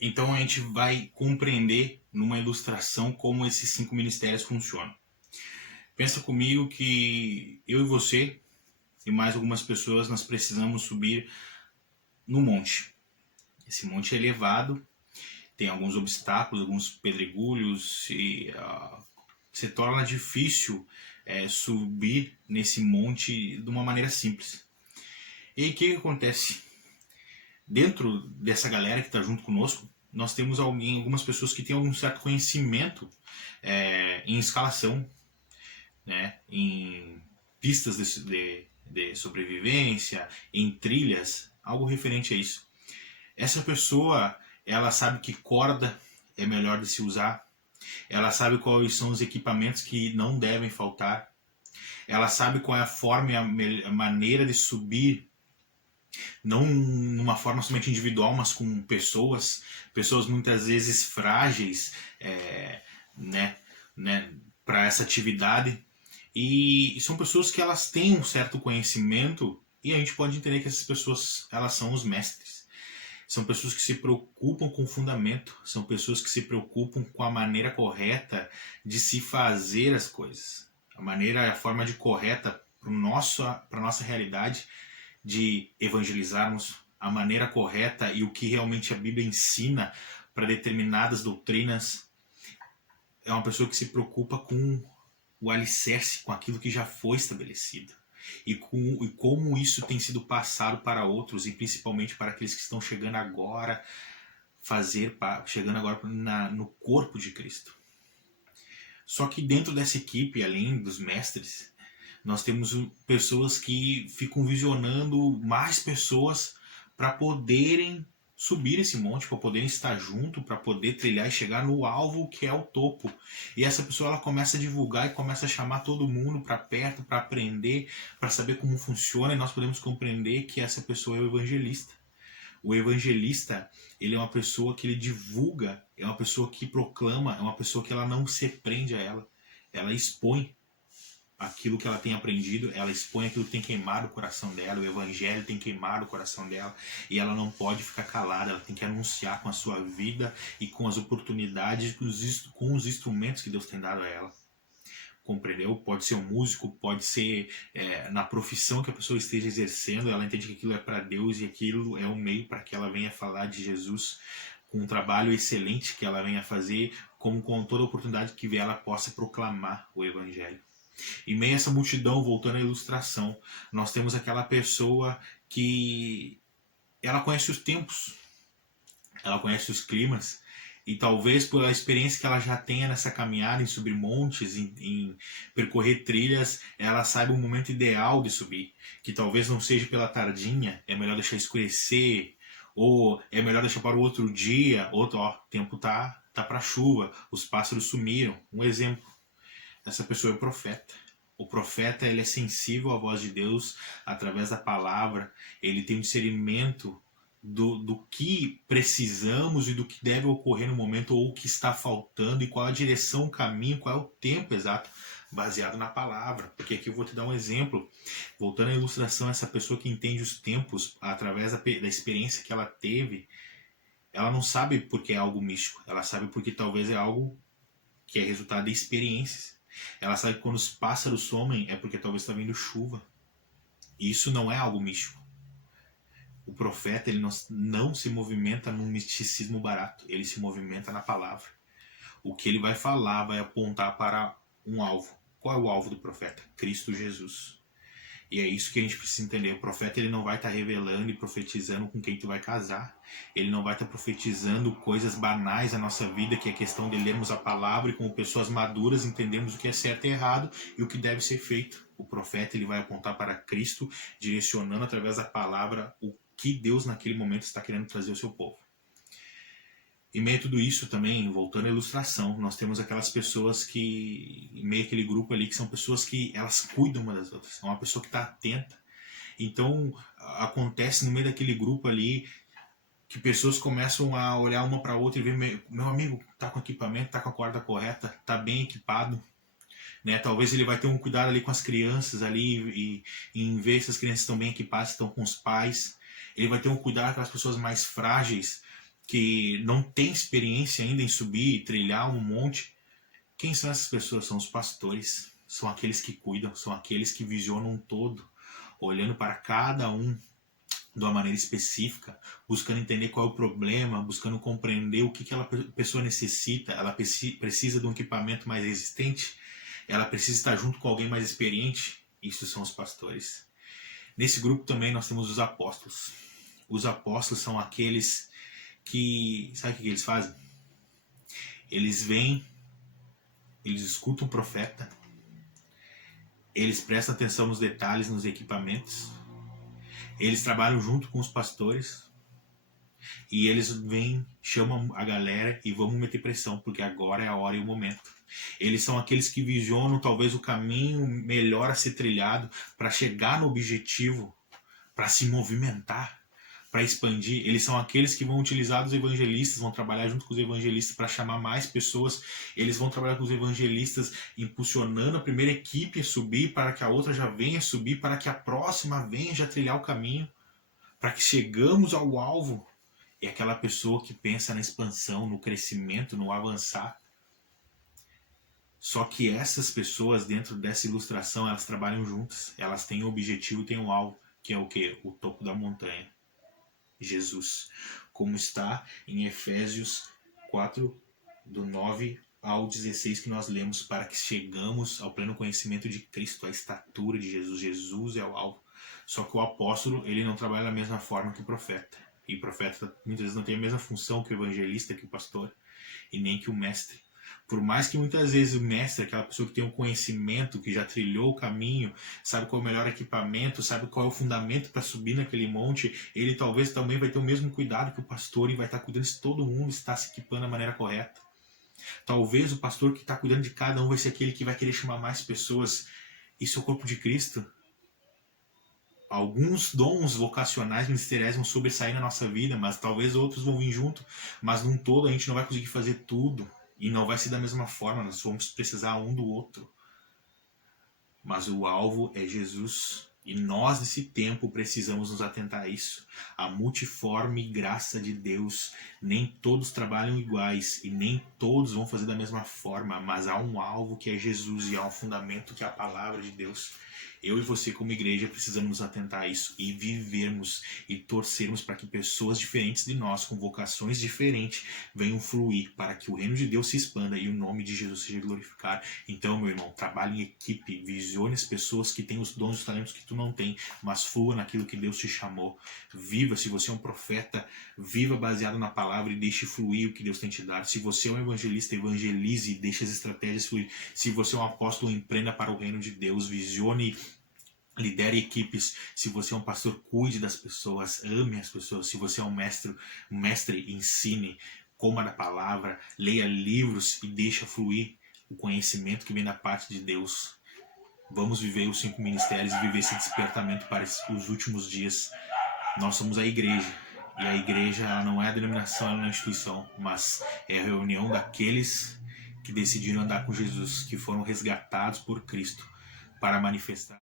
Então a gente vai compreender numa ilustração como esses 5 ministérios funcionam. Pensa comigo que eu e você e mais algumas pessoas nós precisamos subir no monte. Esse monte é elevado, tem alguns obstáculos, alguns pedregulhos e se torna difícil subir nesse monte de uma maneira simples. E aí o que acontece? Dentro dessa galera que está junto conosco, nós temos algumas pessoas que têm algum certo conhecimento em escalação, né, em pistas de sobrevivência, em trilhas, algo referente a isso. Essa pessoa, ela sabe que corda é melhor de se usar, ela sabe quais são os equipamentos que não devem faltar, ela sabe qual é a forma e a maneira de subir, não numa forma somente individual, mas com pessoas muitas vezes frágeis, né, para essa atividade. E são pessoas que elas têm um certo conhecimento e a gente pode entender que essas pessoas, elas são os mestres. São pessoas que se preocupam com o fundamento, são pessoas que se preocupam com a maneira correta de se fazer as coisas. A forma correta para a nossa realidade de evangelizarmos, a maneira correta e o que realmente a Bíblia ensina para determinadas doutrinas. É uma pessoa que se preocupa com o alicerce, com aquilo que já foi estabelecido. E como isso tem sido passado para outros, e principalmente para aqueles que estão chegando agora, no corpo de Cristo. Só que dentro dessa equipe, além dos mestres, nós temos pessoas que ficam visionando mais pessoas para poderem subir esse monte, para poderem estar junto, para poder trilhar e chegar no alvo que é o topo. E essa pessoa ela começa a divulgar e começa a chamar todo mundo para perto, para aprender, para saber como funciona, e nós podemos compreender que essa pessoa é o evangelista. O evangelista, ele é uma pessoa que ele divulga, é uma pessoa que proclama, é uma pessoa que ela não se prende a ela expõe aquilo que ela tem aprendido, ela expõe aquilo que tem queimado o coração dela, o evangelho tem queimado o coração dela, e ela não pode ficar calada, ela tem que anunciar com a sua vida e com as oportunidades, com os instrumentos que Deus tem dado a ela. Compreendeu? Pode ser um músico, pode ser na profissão que a pessoa esteja exercendo, ela entende que aquilo é para Deus e aquilo é um meio para que ela venha falar de Jesus com um trabalho excelente que ela venha fazer, como com toda oportunidade que vier ela possa proclamar o evangelho. Em meio a essa multidão, voltando à ilustração, nós temos aquela pessoa que ela conhece os tempos, ela conhece os climas, e talvez pela experiência que ela já tenha nessa caminhada em subir montes, em percorrer trilhas, ela saiba o momento ideal de subir, que talvez não seja pela tardinha, é melhor deixar escurecer, ou é melhor deixar para o outro dia, o tempo tá para chuva, os pássaros sumiram. Um exemplo. Essa pessoa é o profeta. O profeta ele é sensível à voz de Deus através da palavra. Ele tem um discernimento do que precisamos e do que deve ocorrer no momento, ou o que está faltando, e qual a direção, o caminho, qual é o tempo exato, baseado na palavra. Porque aqui eu vou te dar um exemplo. Voltando à ilustração, essa pessoa que entende os tempos através da experiência que ela teve, ela não sabe porque é algo místico. Ela sabe porque talvez é algo que é resultado de experiências. Ela sabe que quando os pássaros somem é porque talvez está vindo chuva. E isso não é algo místico. O profeta ele não se movimenta num misticismo barato. Ele se movimenta na palavra. O que ele vai falar vai apontar para um alvo. Qual é o alvo do profeta? Cristo Jesus. E é isso que a gente precisa entender. O profeta ele não vai estar revelando e profetizando com quem tu vai casar. Ele não vai estar profetizando coisas banais na nossa vida, que é questão de lermos a palavra e como pessoas maduras entendemos o que é certo e errado e o que deve ser feito. O profeta ele vai apontar para Cristo, direcionando através da palavra o que Deus naquele momento está querendo trazer ao seu povo. Em meio a tudo isso também, voltando à ilustração, nós temos aquelas pessoas que, em meio àquele grupo ali, que são pessoas que elas cuidam uma das outras. É uma pessoa que está atenta. Então, acontece no meio daquele grupo ali que pessoas começam a olhar uma para a outra e ver, meu amigo está com equipamento, está com a corda correta, está bem equipado. Né? Talvez ele vai ter um cuidado ali com as crianças ali e em ver se as crianças estão bem equipadas, estão com os pais. Ele vai ter um cuidado com as pessoas mais frágeis, que não tem experiência ainda em subir e trilhar um monte. Quem são essas pessoas? São os pastores. São aqueles que cuidam, são aqueles que visionam um todo, olhando para cada um de uma maneira específica, buscando entender qual é o problema, buscando compreender o que aquela pessoa necessita. Ela precisa de um equipamento mais resistente, ela precisa estar junto com alguém mais experiente. Isso são os pastores. Nesse grupo também nós temos os apóstolos. Os apóstolos são aqueles que... Sabe o que eles fazem? Eles vêm, eles escutam o profeta, eles prestam atenção nos detalhes, nos equipamentos, eles trabalham junto com os pastores e eles vêm, chamam a galera e vamos meter pressão, porque agora é a hora e o momento. Eles são aqueles que visionam talvez o caminho melhor a ser trilhado para chegar no objetivo, para se movimentar, para expandir. Eles são aqueles que vão utilizar os evangelistas, vão trabalhar junto com os evangelistas para chamar mais pessoas. Eles vão trabalhar com os evangelistas impulsionando a primeira equipe a subir, para que a outra já venha subir, para que a próxima venha já trilhar o caminho, para que chegamos ao alvo. É aquela pessoa que pensa na expansão, no crescimento, no avançar. Só que essas pessoas, dentro dessa ilustração, elas trabalham juntas. Elas têm um objetivo, têm um alvo, que é o quê? O topo da montanha. Jesus. Como está em Efésios 4, do 9 ao 16, que nós lemos, para que chegamos ao pleno conhecimento de Cristo, à estatura de Jesus. Jesus é o alvo. Só que o apóstolo, ele não trabalha da mesma forma que o profeta. E o profeta muitas vezes não tem a mesma função que o evangelista, que o pastor, e nem que o mestre. Por mais que muitas vezes o mestre, aquela pessoa que tem um conhecimento, que já trilhou o caminho, sabe qual é o melhor equipamento, sabe qual é o fundamento para subir naquele monte, ele talvez também vai ter o mesmo cuidado que o pastor e vai estar cuidando se todo mundo está se equipando da maneira correta. Talvez o pastor que está cuidando de cada um vai ser aquele que vai querer chamar mais pessoas. Isso é o corpo de Cristo. Alguns dons vocacionais, ministeriais vão sobressair na nossa vida, mas talvez outros vão vir junto. Mas num todo a gente não vai conseguir fazer tudo. E não vai ser da mesma forma, nós vamos precisar um do outro. Mas o alvo é Jesus. E nós, nesse tempo, precisamos nos atentar a isso. A multiforme graça de Deus. Nem todos trabalham iguais e nem todos vão fazer da mesma forma. Mas há um alvo que é Jesus e há um fundamento que é a palavra de Deus. Eu e você, como igreja, precisamos nos atentar a isso e vivermos e torcermos para que pessoas diferentes de nós, com vocações diferentes, venham fluir para que o reino de Deus se expanda e o nome de Jesus seja glorificado. Então, meu irmão, trabalhe em equipe, visione as pessoas que têm os dons e os talentos que tu não tem, mas flua naquilo que Deus te chamou. Viva, se você é um profeta, viva baseado na palavra e deixe fluir o que Deus tem te dado. Se você é um evangelista, evangelize e deixe as estratégias fluir. Se você é um apóstolo, empreenda para o reino de Deus, visione, lidere equipes. Se você é um pastor, cuide das pessoas, ame as pessoas. Se você é um mestre, ensine, coma da palavra, leia livros e deixa fluir o conhecimento que vem da parte de Deus. Vamos viver os 5 ministérios e viver esse despertamento para os últimos dias. Nós somos a igreja. E a igreja, ela não é a denominação, ela não é a instituição, mas é a reunião daqueles que decidiram andar com Jesus, que foram resgatados por Cristo para manifestar